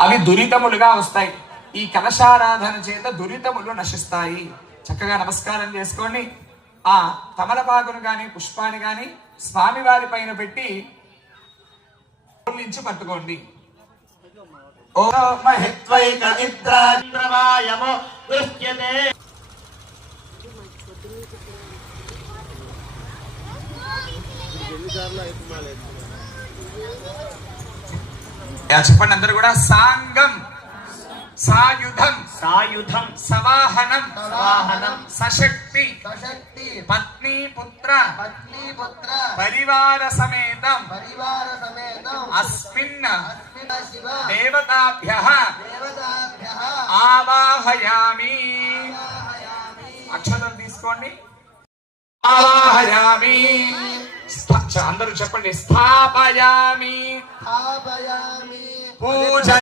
అవి దురితములుగా వస్తాయి. ఈ కలశారాధన చేత దురితములు నశిస్తాయి. చక్కగా నమస్కారం చేసుకోండి. ఆ తమలపాకును గాని పుష్పాన్ని గాని స్వామివారి పైన పెట్టి పట్టుకోండి. చెప్పండి అందరు కూడా. సాంగం, సాయుధం, సాయుధం, సవాహనం, సవాహనం, సశక్తి, సశక్తి, పత్ని పుత్ర, పత్ని పుత్ర, పరివార సమేతం, పరివార సమేతం, అస్మిన్ అస్మిన్ శివ దేవతాభ్యః దేవతాభ్యః ఆవాహయామి. ఆవాహయామి. అక్షరం తీసుకోండి. ఆవాహయామి. అందరూ చెప్పండి. స్థాపయామి. స్థాపయామి. పూజ